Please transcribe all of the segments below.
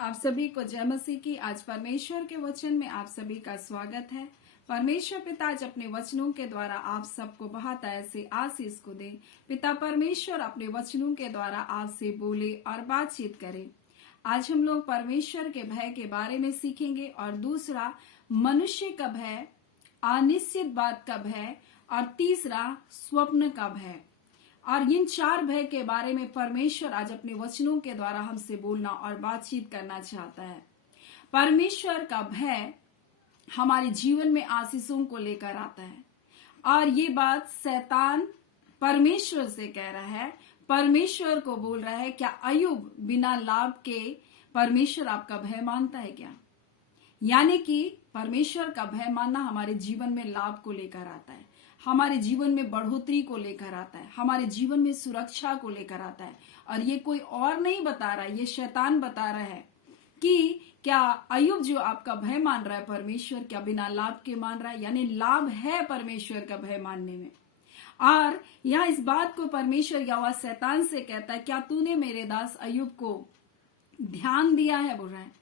आप सभी को जय मसीह की। आज परमेश्वर के वचन में आप सभी का स्वागत है। परमेश्वर पिता आज अपने वचनों के द्वारा आप सबको बहुत ऐसे आशीष को दे। पिता परमेश्वर अपने वचनों के द्वारा आपसे बोले और बातचीत करे। आज हम लोग परमेश्वर के भय के बारे में सीखेंगे और दूसरा मनुष्य का भय, अनिश्चित बात का भय और तीसरा स्वप्न का भय। और इन चार भय के बारे में परमेश्वर आज अपने वचनों के द्वारा हमसे बोलना और बातचीत करना चाहता है। परमेश्वर का भय हमारे जीवन में आशीषों को लेकर आता है और ये बात शैतान परमेश्वर से कह रहा है, परमेश्वर को बोल रहा है, क्या अय्यूब बिना लाभ के परमेश्वर आपका भय मानता है क्या? यानी कि परमेश्वर का भय मानना हमारे जीवन में लाभ को लेकर आता है, हमारे जीवन में बढ़ोतरी को लेकर आता है, हमारे जीवन में सुरक्षा को लेकर आता है। और ये कोई और नहीं बता रहा है, ये शैतान बता रहा है कि क्या अय्यूब जो आपका भय मान रहा है परमेश्वर, क्या बिना लाभ के मान रहा है? यानी लाभ है परमेश्वर का भय मानने में। और यहाँ इस बात को परमेश्वर यहोवा शैतान से कहता है, क्या तूने मेरे दास अय्यूब को ध्यान दिया है? बोल रहा है।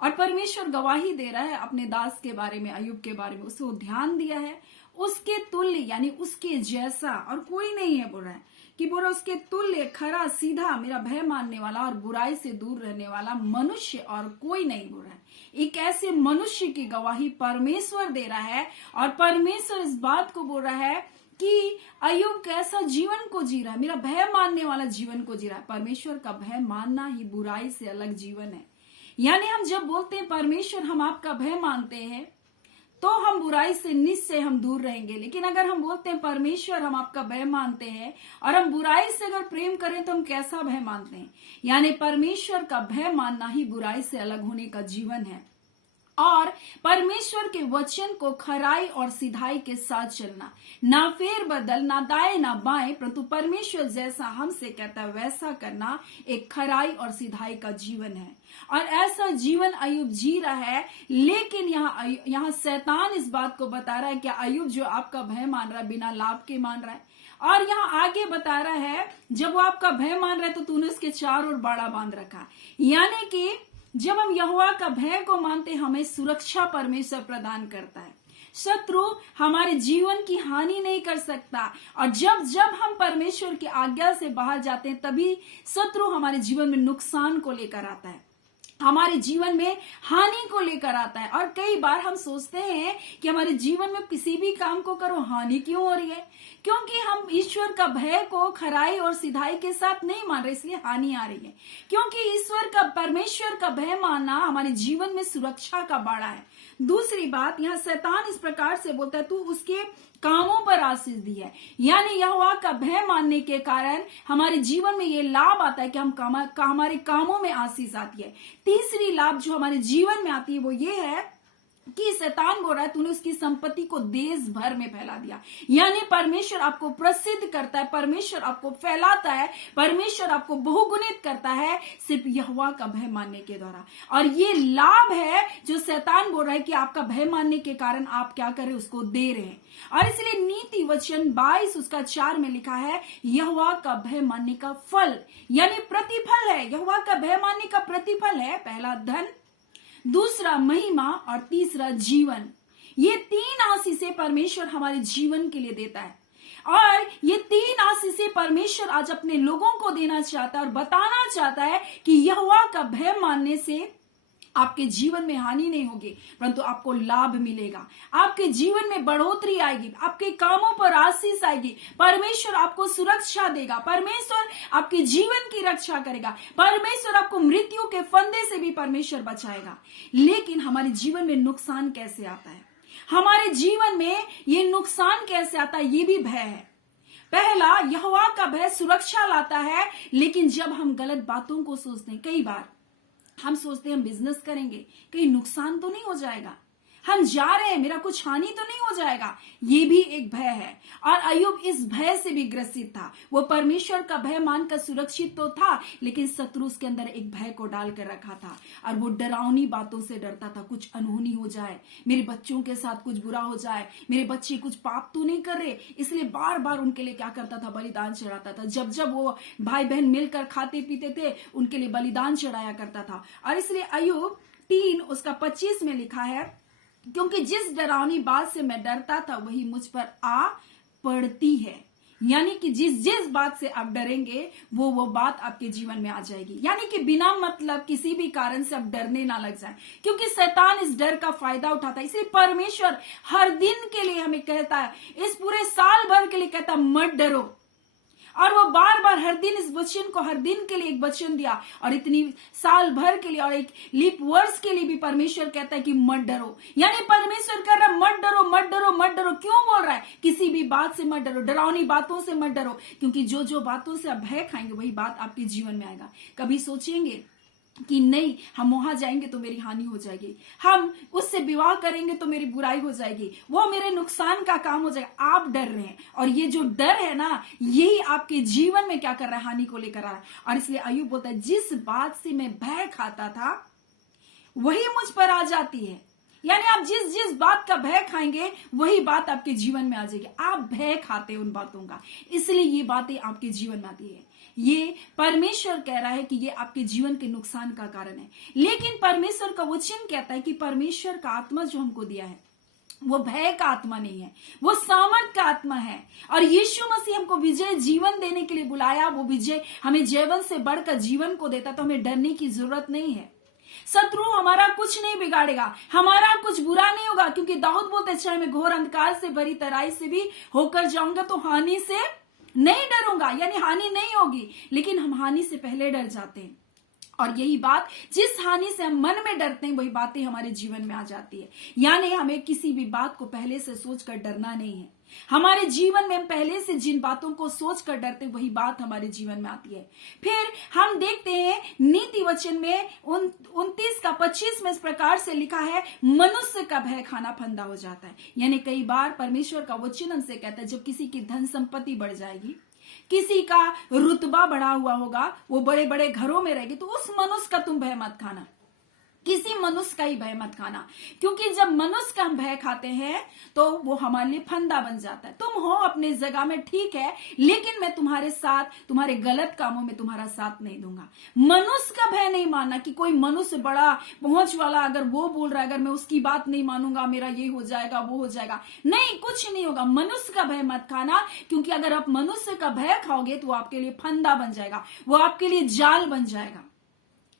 और परमेश्वर गवाही दे रहा है अपने दास के बारे में, अय्यूब के बारे में, उसको ध्यान दिया है। उसके तुल्य यानी उसके जैसा और कोई नहीं है। बोल रहा है कि बोला उसके तुल्य खरा सीधा मेरा भय मानने वाला और बुराई से दूर रहने वाला मनुष्य और कोई नहीं। बोल रहा है एक ऐसे मनुष्य की गवाही परमेश्वर दे रहा है। और परमेश्वर इस बात को बोल रहा है कि अय्यूब कैसा जीवन को जी रहा है, मेरा भय मानने वाला जीवन को जी रहा है। परमेश्वर का भय मानना ही बुराई से अलग जीवन है। यानी हम जब बोलते हैं परमेश्वर हम आपका भय मानते हैं तो हम बुराई से निश्चय हम दूर रहेंगे। लेकिन अगर हम बोलते हैं परमेश्वर हम आपका भय मानते हैं और हम बुराई से अगर प्रेम करें तो हम कैसा भय मानते हैं? यानी परमेश्वर का भय मानना ही बुराई से अलग होने का जीवन है। और परमेश्वर के वचन को खराई और सिधाई के साथ चलना, ना फेर बदल, ना दाएं ना बाएं, परंतु परमेश्वर जैसा हमसे कहता है वैसा करना एक खराई और सिधाई का जीवन है। और ऐसा जीवन अय्यूब जी रहा है। लेकिन यहाँ शैतान इस बात को बता रहा है कि अय्यूब जो आपका भय मान रहा है बिना लाभ के मान रहा है। और यहाँ आगे बता रहा है जब वो आपका भय मान रहा है तो तूने उसके चारों ओर बाड़ा बांध रखा। यानी कि जब हम यहोवा का भय को मानते हमें सुरक्षा परमेश्वर प्रदान करता है। शत्रु हमारे जीवन की हानि नहीं कर सकता। और जब हम परमेश्वर की आज्ञा से बाहर जाते हैं तभी शत्रु हमारे जीवन में नुकसान को लेकर आता है, हमारे जीवन में हानि को लेकर आता है। और कई बार हम सोचते हैं कि हमारे जीवन में किसी भी काम को करो हानि क्यों हो रही है? क्योंकि हम ईश्वर का भय को खराई और सिधाई के साथ नहीं मान रहे, इसलिए हानि आ रही है। क्योंकि ईश्वर का, परमेश्वर का भय मानना हमारे जीवन में सुरक्षा का बाड़ा है। दूसरी बात, यहाँ शैतान इस प्रकार से बोलता है तू उसके कामों पर आशीष दी है। यानी यहोवा का भय मानने के कारण हमारे जीवन में ये लाभ आता है कि हमारे कामों में आशीष आती है। तीसरी लाभ जो हमारे जीवन में आती है वो ये है कि शैतान बोल रहा है तूने उसकी संपत्ति को देश भर में फैला दिया। यानी परमेश्वर आपको प्रसिद्ध करता है, परमेश्वर आपको फैलाता है, परमेश्वर आपको बहुगुणित करता है सिर्फ यहोवा का भय मानने के द्वारा। और ये लाभ है जो शैतान बोल रहा है कि आपका भय मानने के कारण आप क्या करें, उसको दे रहे हैं। और इसलिए नीति वचन 22 उसका 4 में लिखा है यहोवा का भय मानने का फल यानी प्रतिफल है। यहोवा का भय मानने का प्रतिफल है, पहला धन, दूसरा महिमा और तीसरा जीवन। ये तीन आशीषें परमेश्वर हमारे जीवन के लिए देता है। और ये तीन आशीषें परमेश्वर आज अपने लोगों को देना चाहता है और बताना चाहता है कि यहोवा का भय मानने से आपके जीवन में हानि नहीं होगी परंतु आपको लाभ मिलेगा, आपके जीवन में बढ़ोतरी आएगी, आपके कामों पर आशीष आएगी, परमेश्वर आपको सुरक्षा देगा, परमेश्वर आपके जीवन की रक्षा करेगा, परमेश्वर आपको मृत्यु के फंदे से भी परमेश्वर बचाएगा। लेकिन हमारे जीवन में नुकसान कैसे आता है, हमारे जीवन में ये नुकसान कैसे आता है, ये भी भय है। पहला, यहोवा का भय सुरक्षा लाता है। लेकिन जब हम गलत बातों को सोचते हैं, कई बार हम सोचते हैं हम बिजनेस करेंगे कहीं नुकसान तो नहीं हो जाएगा, हम जा रहे हैं, मेरा कुछ हानि तो नहीं हो जाएगा। ये भी एक भय है। और अय्यूब इस भय से भी ग्रसित था। वो परमेश्वर का भय मानकर सुरक्षित तो था, लेकिन शत्रु उसके अंदर एक भय को डाल कर रखा था और वो डरावनी बातों से डरता था। कुछ अनहोनी हो जाए, मेरे बच्चों के साथ कुछ बुरा हो जाए, मेरे बच्चे कुछ पाप तो नहीं कर रहे, इसलिए बार बार उनके लिए क्या करता था, बलिदान चढ़ाता था। जब जब वो भाई बहन मिलकर खाते पीते थे, उनके लिए बलिदान चढ़ाया करता था। और इसलिए अय्यूब 3 उसका 25 में लिखा है, क्योंकि जिस डरावनी बात से मैं डरता था वही मुझ पर आ पड़ती है। यानी कि जिस बात से आप डरेंगे वो बात आपके जीवन में आ जाएगी। यानी कि बिना मतलब किसी भी कारण से आप डरने ना लग जाए, क्योंकि शैतान इस डर का फायदा उठाता है। इसलिए परमेश्वर हर दिन के लिए हमें कहता है, इस पूरे साल भर के लिए कहता है मत डरो। और वो बार बार हर दिन इस वचन को, हर दिन के लिए एक वचन दिया, और इतनी साल भर के लिए और एक लीप वर्ष के लिए भी परमेश्वर कहता है कि मत डरो। यानी परमेश्वर कह रहा है मत डरो, मत डरो, मत डरो। क्यों बोल रहा है? किसी भी बात से मत डरो, डरावनी बातों से मत डरो, क्योंकि जो बातों से आप भय खाएंगे वही बात आपके जीवन में आएगा। कभी सोचेंगे कि नहीं, हम वहां जाएंगे तो मेरी हानि हो जाएगी, हम उससे विवाह करेंगे तो मेरी बुराई हो जाएगी, वो मेरे नुकसान का काम हो जाएगा। आप डर रहे हैं, और ये जो डर है ना, यही आपके जीवन में क्या कर रहा है, हानि को लेकर आ रहा है। और इसलिए अय्यूब बोलता है, जिस बात से मैं भय खाता था वही मुझ पर आ जाती है। यानी आप जिस बात का भय खाएंगे वही बात आपके जीवन में आ जाएगी। आप भय खाते हैं उन बातों का, इसलिए ये बातें आपके जीवन में आती है। ये परमेश्वर कह रहा है कि ये आपके जीवन के नुकसान का कारण है। लेकिन परमेश्वर का वचन कहता है कि परमेश्वर का आत्मा जो हमको दिया है वो भय का आत्मा नहीं है, वो सामर्थ का आत्मा है। और यीशु मसीह हमको विजय जीवन देने के लिए बुलाया। वो विजय हमें जीवन से बढ़कर जीवन को देता, तो हमें डरने की जरूरत नहीं है। शत्रु हमारा कुछ नहीं बिगाड़ेगा, हमारा कुछ बुरा नहीं होगा, क्योंकि दाऊद बोलते, चाहे मैं घोर अंधकार से भरी तराई से भी होकर जाऊंगा तो हानि से नहीं डरूंगा। यानी हानि नहीं होगी, लेकिन हम हानि से पहले डर जाते हैं। और यही बात, जिस हानि से हम मन में डरते हैं वही बातें हमारे जीवन में आ जाती है। यानी हमें किसी भी बात को पहले से सोचकर डरना नहीं है। हमारे जीवन में हम पहले से जिन बातों को सोचकर डरते वही बात हमारे जीवन में आती है। फिर हम देखते हैं नीति वचन में 29 का 25 में इस प्रकार से लिखा है, मनुष्य का भय खाना फंदा हो जाता है। यानी कई बार परमेश्वर का वचन हमसे कहता है, जब किसी की धन संपत्ति बढ़ जाएगी, किसी का रुतबा बढ़ा हुआ होगा, वो बड़े बड़े घरों में रहेगी, तो उस मनुष्य का तुम भय मत खाना, किसी मनुष्य का ही भय मत खाना। क्योंकि जब मनुष्य का हम भय खाते हैं तो वो हमारे लिए फंदा बन जाता है। तुम हो अपने जगह में ठीक है, लेकिन मैं तुम्हारे साथ, तुम्हारे गलत कामों में तुम्हारा साथ नहीं दूंगा। मनुष्य का भय नहीं मानना कि कोई मनुष्य बड़ा पहुंच वाला अगर वो बोल रहा है, अगर मैं उसकी बात नहीं मानूंगा मेरा ये हो जाएगा वो हो जाएगा, नहीं, कुछ नहीं होगा। मनुष्य का भय मत खाना, क्योंकि अगर आप मनुष्य का भय खाओगे तो वो आपके लिए फंदा बन जाएगा, वो आपके लिए जाल बन जाएगा।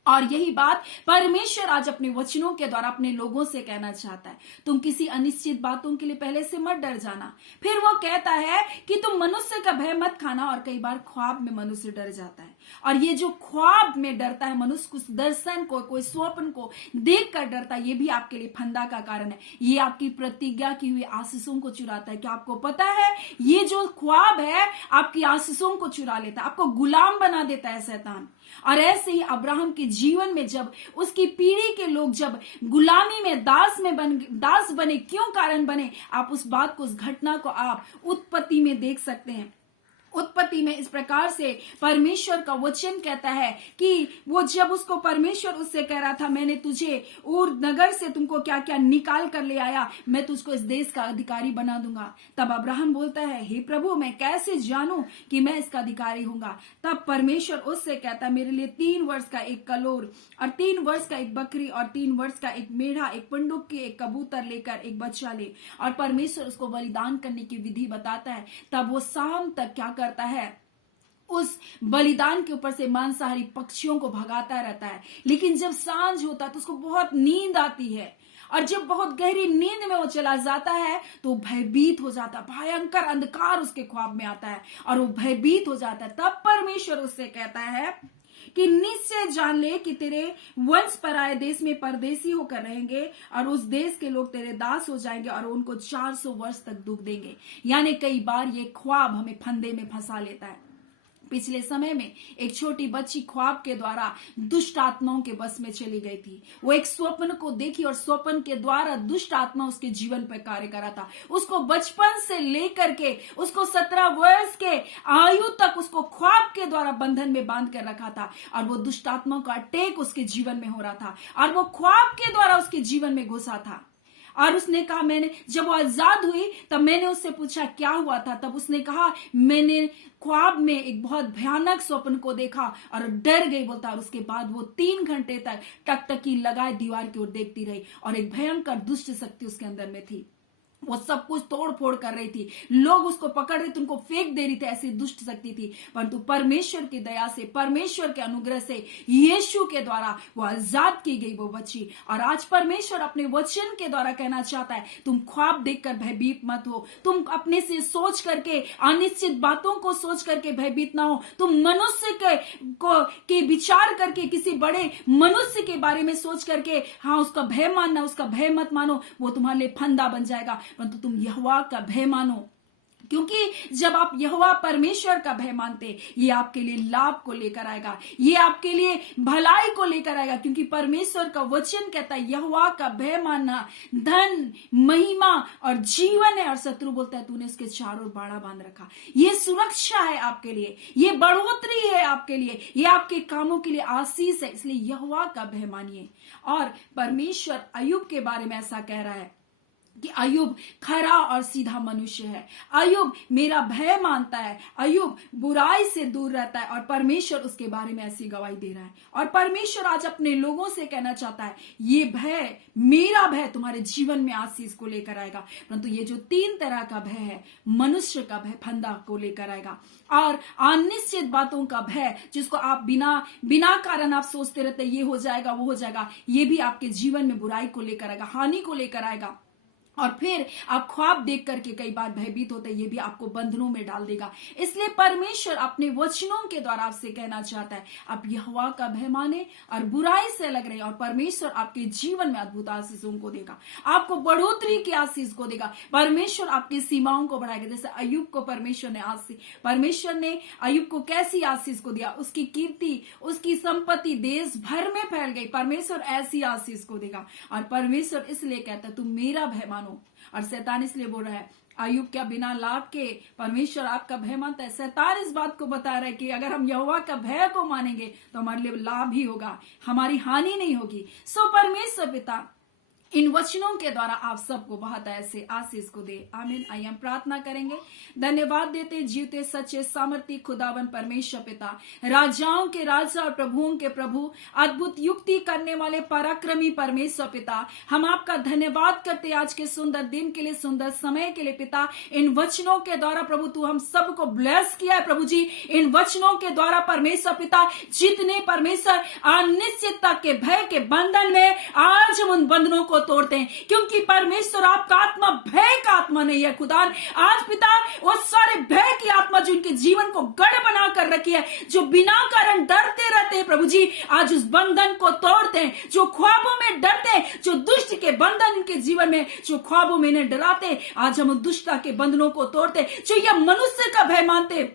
और यही बात परमेश्वर आज अपने वचनों के द्वारा अपने लोगों से कहना चाहता है। तुम किसी अनिश्चित बातों के लिए पहले से मत डर जाना। फिर वो कहता है कि तुम मनुष्य का भय मत खाना। और कई बार ख्वाब में मनुष्य डर जाता है, और ये जो ख्वाब में डरता है मनुष्य, कुछ दर्शन को, कोई स्वप्न को देख कर डरता है, ये भी आपके लिए फंदा का कारण है। ये आपकी प्रतिज्ञा की हुई आशीषों को चुराता है। क्या आपको पता है, ये जो ख्वाब है आपकी आशीषों को चुरा लेता है, आपको गुलाम बना देता है शैतान। और ऐसे ही अब्राहम के जीवन में जब उसकी पीढ़ी के लोग जब गुलामी में दास बने, क्यों कारण बने, आप उस बात को, उस घटना को आप उत्पत्ति में देख सकते हैं। उत्पत्ति में इस प्रकार से परमेश्वर का वचन कहता है कि वो जब उसको परमेश्वर उससे कह रहा था, मैंने तुझे ऊर नगर से तुमको क्या क्या निकाल कर ले आया, मैं तुझको इस देश का अधिकारी बना दूंगा। तब अब्राहम बोलता है, हे प्रभु, मैं कैसे जानूं कि मैं इसका अधिकारी हूंगा। तब परमेश्वर उससे कहता है, मेरे लिए 3 वर्ष का एक कलोर और 3 वर्ष का एक बकरी और 3 वर्ष का एक मेढ़ा, एक पंडुक्की, एक कबूतर लेकर एक बच्चा ले। और परमेश्वर उसको बलिदान करने की विधि बताता है। तब वो शाम तक क्या करता है, उस बलिदान के ऊपर से मांसाहारी पक्षियों को भगाता रहता है। लेकिन जब सांझ होता है तो उसको बहुत नींद आती है, और जब बहुत गहरी नींद में वो चला जाता है तो भयभीत हो जाता है, भयंकर अंधकार उसके ख्वाब में आता है और वो भयभीत हो जाता है। तब परमेश्वर उससे कहता है कि निश्चय जान ले कि तेरे वंश पराये देश में परदेसी होकर रहेंगे, और उस देश के लोग तेरे दास हो जाएंगे और उनको 400 वर्ष तक दुख देंगे। यानी कई बार ये ख्वाब हमें फंदे में फंसा लेता है। पिछले समय में एक छोटी बच्ची ख्वाब के द्वारा दुष्ट आत्माओं के बस में चली गई थी। वो एक स्वप्न को देखी और स्वप्न के द्वारा दुष्ट आत्मा उसके जीवन पर कार्य करा था। उसको बचपन से लेकर के उसको 17 वर्ष के आयु तक उसको ख्वाब के द्वारा बंधन में बांध कर रखा था और वो दुष्ट आत्मा का अटैक उसके जीवन में हो रहा था और वो ख्वाब के द्वारा उसके जीवन में घुसा था। और उसने कहा, मैंने जब वो आजाद हुई तब मैंने उससे पूछा क्या हुआ था, तब उसने कहा मैंने ख्वाब में एक बहुत भयानक स्वप्न को देखा और डर गई बोलता। और उसके बाद वो 3 घंटे तक टकटकी लगाए दीवार की ओर देखती रही और एक भयंकर दुष्ट शक्ति उसके अंदर में थी। वो सब कुछ तोड़ फोड़ कर रही थी, लोग उसको पकड़ रहे थे, उनको फेंक दे रही थी, ऐसी दुष्ट शक्ति थी। परंतु परमेश्वर की दया से, परमेश्वर के अनुग्रह से, यीशु के द्वारा वो आजाद की गई वो बच्ची। और आज परमेश्वर अपने वचन के द्वारा कहना चाहता है, तुम ख्वाब देखकर भयभीत मत हो, तुम अपने से सोच करके, अनिश्चित बातों को सोच करके भयभीत ना हो, तुम मनुष्य के विचार करके, किसी बड़े मनुष्य के बारे में सोच करके हाँ उसका भय मानना, उसका भय मत मानो, वो तुम्हारे लिए फंदा बन जाएगा। परंतु तुम यहोवा का भय मानो, क्योंकि जब आप यहोवा परमेश्वर का भय मानते, ये आपके लिए लाभ को लेकर आएगा, ये आपके लिए भलाई को लेकर आएगा। क्योंकि परमेश्वर का वचन कहता है यहोवा का भय मानना धन, महिमा और जीवन है। और शत्रु बोलता है तूने उसके चारों बाड़ा बांध रखा। ये सुरक्षा है आपके लिए, ये बढ़ोतरी है आपके लिए, ये आपके कामों के लिए आशीष है। इसलिए यहोवा का भय मानिए। और परमेश्वर अय्यूब के बारे में ऐसा कह रहा है कि अय्यूब खरा और सीधा मनुष्य है, अय्यूब मेरा भय मानता है, अय्यूब बुराई से दूर रहता है। और परमेश्वर उसके बारे में ऐसी गवाही दे रहा है। और परमेश्वर आज अपने लोगों से कहना चाहता है ये भय, मेरा भय तुम्हारे जीवन में आशीष को लेकर आएगा। परंतु ये जो 3 तरह का भय है, मनुष्य का भय फंदा को लेकर आएगा, और अनिश्चित बातों का भय जिसको आप बिना कारण आप सोचते रहते ये हो जाएगा वो हो जाएगा, ये भी आपके जीवन में बुराई को लेकर आएगा, हानि को लेकर आएगा। और फिर आप ख्वाब देख करके कई बार भयभीत होते, ये भी आपको बंधनों में डाल देगा। इसलिए परमेश्वर अपने वचनों के द्वारा आपसे कहना चाहता है आप यहोवा का भय माने और बुराई से अलग रहे, और परमेश्वर आपके जीवन में अद्भुत आशीषों को देगा, आपको बढ़ोतरी की आशीष को देगा। परमेश्वर आपकी सीमाओं को बढ़ाएगा। जैसे अय्यूब को परमेश्वर ने अय्यूब को कैसी आशीष को दिया, उसकी कीर्ति, उसकी संपत्ति देश भर में फैल गई। परमेश्वर ऐसी आशीष को देगा। और परमेश्वर इसलिए कहता है तुम मेरा भय मानो। और शैतान इसलिए बोल रहा है अय्यूब क्या बिना लाभ के परमेश्वर आपका भय मानता है? शैतान इस बात को बता रहा है कि अगर हम यहोवा का भय को मानेंगे तो हमारे लिए लाभ ही होगा, हमारी हानि नहीं होगी। सो परमेश्वर पिता इन वचनों के द्वारा आप सबको बहुत ऐसे आशीष को दे। आमीन। आइए हम प्रार्थना करेंगे। धन्यवाद देते जीवते सच्चे सामर्थी खुदावन परमेश्वर पिता, राजाओं के राजा और प्रभुओं के प्रभु, अद्भुत युक्ति करने वाले पराक्रमी परमेश्वर पिता, हम आपका धन्यवाद करते आज के सुंदर दिन के लिए, सुंदर समय के लिए पिता। इन वचनों के द्वारा प्रभु तू हम सबको ब्लेस किया है प्रभु जी। इन वचनों के द्वारा परमेश्वर पिता जितने परमेश्वर अनिश्चितता के भय के बंधन में, आज हम उन बंधनों को तोड़ते हैं, क्योंकि परमेश्वर आपका आत्मा भय का आत्मा नहीं है खुदा। आज पिता वो सारे भय की आत्मा जो उनके जीवन को गढ़ बना कर रखी है, जो बिना कारण डरते रहते हैं प्रभु जी, आज उस बंधन को तोड़ते हैं। जो ख्वाबों में डरते हैं, जो दुष्ट के बंधन इनके जीवन में, जो ख्वाबों में इन्हें डराते, आज हम दुष्टता के बंधनों को तोड़ते। जो यह मनुष्य का भय मानते,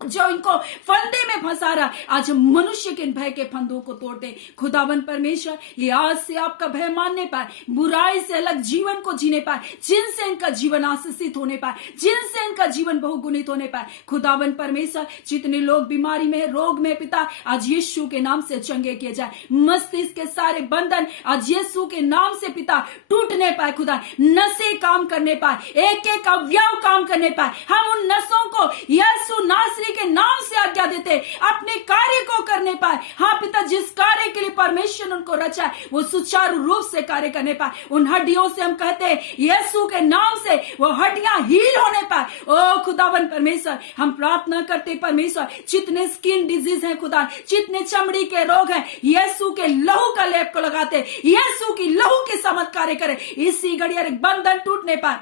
जो इनको फंदे में फंसा रहा, आज हम मनुष्य के भय के फंदों को तोड़ते। खुदावन परमेश्वर ये आज से आपका भय मानने पाए, बुराई से अलग जीवन को जीने पाए, जिनसे इनका जीवन आशीषित होने पाए, जिनसे इनका जीवन बहुगुणित होने पाए। खुदावन परमेश्वर जितने लोग बीमारी में, रोग में पिता, आज यीशु के नाम से चंगे किए जाए। मस्तिष्क के सारे बंधन आज यीशु के नाम से पिता टूटने पाए। खुदा नसें काम करने पाए, एक एक अवयव काम करने पाए। हम उन नसों को यीशु नासरी के नाम से आज्ञा देते अपने कार्य को करने पाए। हाँ पिता, जिस कार्य के लिए परमेश्वर ने उनको रचा है वो सुचारू रूप से कार्य करने पाए। उन हड्डियों से हम कहते हैं यीशु के नाम से वो हड्डियां हील होने पाए। ओ खुदावन परमेश्वर हम प्रार्थना करते परमेश्वर, जितने स्किन डिजीज हैं खुदा, जितने चमड़ी के रोग हैं, यीशु के लहू का लेप को लगाते, यीशु की लहू के चमत्कार करे, इसी घड़ी बंधन टूटने पाए।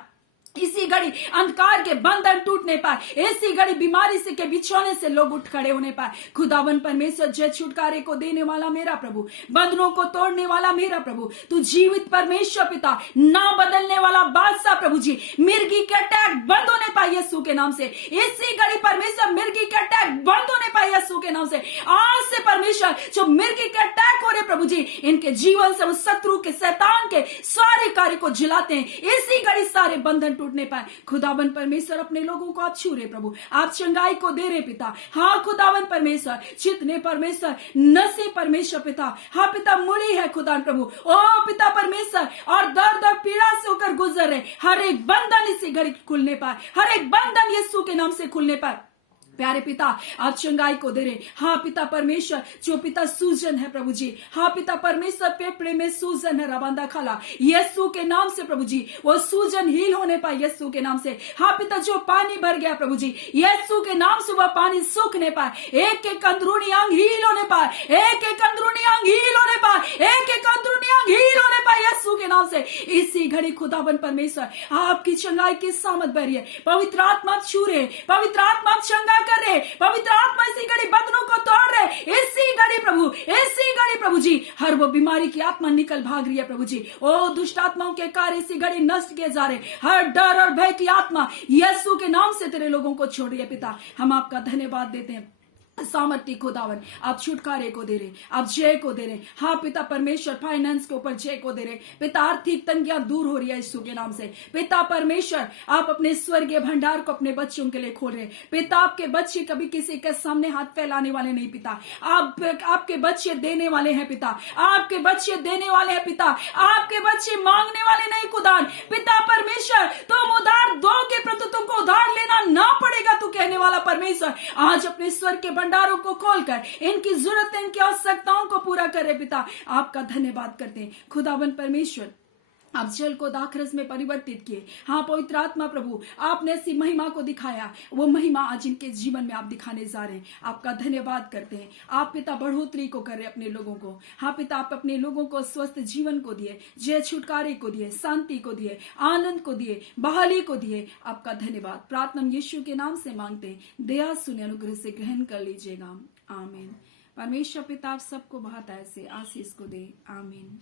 इसी घड़ी अंधकार के बंधन टूटने पाए, इसी घड़ी बीमारी से के बिछौने से लोग उठ खड़े होने पाए। खुदावन परमेश्वर, जय छुटकारे को देने वाला मेरा प्रभु, बंधनों को तोड़ने वाला मेरा प्रभु, तू जीवित परमेश्वर पिता, ना बदलने वाला बादशाह प्रभु जी, मिर्गी के अटैक बंद होने पाए यीशु के नाम से। इसी घड़ी परमेश्वर मिर्गी के अटैक बंद होने पाए यीशु के नाम से। आज से परमेश्वर जो मिर्गी के अटैक हो रहे प्रभु जी, इनके जीवन से उस शत्रु के, शैतान के सारे कार्य को जिलाते हैं। इसी घड़ी सारे बंधन टूटने पाए। खुदावन परमेश्वर, अपने लोगों को आप छू रहे प्रभु, आप चंगाई को दे रहे पिता। हाँ खुदावन परमेश्वर, जितने परमेश्वर नशे परमेश्वर पिता, हाँ पिता मुड़ी है खुदा प्रभु, ओ पिता परमेश्वर, और दर्द और पीड़ा से होकर गुजर रहे, हर एक बंधन इसी घड़ी खुलने पाए, हर एक बंधन यीशु के नाम से खुलने पाए। प्यारे पिता, आप चंगाई को दे रहे। हाँ पिता परमेश्वर, जो पिता सूजन है प्रभु जी, हाँ पिता परमेश्वर, फेफड़े में सूजन है रबांदा खाला, यीशु के नाम से प्रभु जी वो सूजन हील होने पाए यीशु के नाम से। हाँ पिता, जो पानी भर गया प्रभु जी, यीशु के नाम से वह पानी सूखने पाए, एक एक अंदरूनी अंग हील होने पाए, एक एक अंदरूनी अंग हील होने पाए, एक एक अंदरूनी अंग हील होने पाए यीशु के नाम से। इसी घड़ी खुदावन परमेश्वर, आपकी चंगाई की सामत बहरी है। पवित्र आत्मा छू रहे, पवित्र आत्मा चंगा कर रहे, पवित्र आत्मा इसी घड़ी बंधनों को तोड़ रहे। इसी घड़ी प्रभु, इसी घड़ी प्रभु जी, हर वो बीमारी की आत्मा निकल भाग रही है प्रभु जी। ओ दुष्ट आत्माओं के कार्य इसी घड़ी नष्ट किए जा रहे, हर डर और भय की आत्मा यीशु के नाम से तेरे लोगों को छोड़ रही है पिता। हम आपका धन्यवाद देते हैं। सामर्थ्य खुदावन, आप छुटकारे को दे रहे, आप जय को दे रहे। हाँ पिता परमेश्वर, फाइनेंस के ऊपर जय को दे रहे पिता। आर्थिक तंगियां दूर हो रही है यीशु के नाम से पिता परमेश्वर। आप अपने स्वर्गीय भंडार को अपने बच्चों के लिए खोल रहे पिता। आपके बच्चे कभी किसी के सामने हाथ फैलाने वाले नहीं पिता। आपके बच्चे देने वाले हैं पिता, आपके बच्चे देने वाले हैं पिता, आपके बच्चे मांगने वाले नहीं खुदान पिता परमेश्वर। तुम उधार दोगे प्रभु, तुमको उधार लेना ना पड़ेगा तू कहने वाला परमेश्वर। आज अपने स्वर्ग के भंडारों को खोलकर इनकी जरूरत, इनकी आवश्यकताओं को पूरा करे पिता। आपका धन्यवाद करते हैं खुदावन परमेश्वर। आप जल को दाखरस में परिवर्तित किए। हाँ पवित्र आत्मा प्रभु, आपने ऐसी महिमा को दिखाया, वो महिमा आज इनके जीवन में आप दिखाने जा रहे हैं। आपका धन्यवाद करते हैं। आप पिता बढ़ोतरी को कर रहे अपने लोगों को। हाँ पिता, आप अपने लोगों को स्वस्थ जीवन को दिए, जय छुटकारे को दिए, शांति को दिए, आनंद को दिए, बहाली को दिए। आपका धन्यवाद। प्रार्थना यीशु के नाम से मांगते हैं, दया सुने, अनुग्रह से ग्रहण कर लीजिएगा। आमीन। परमेश्वर पिता आप सबको बहुत ऐसे आशीष को दे। आमीन।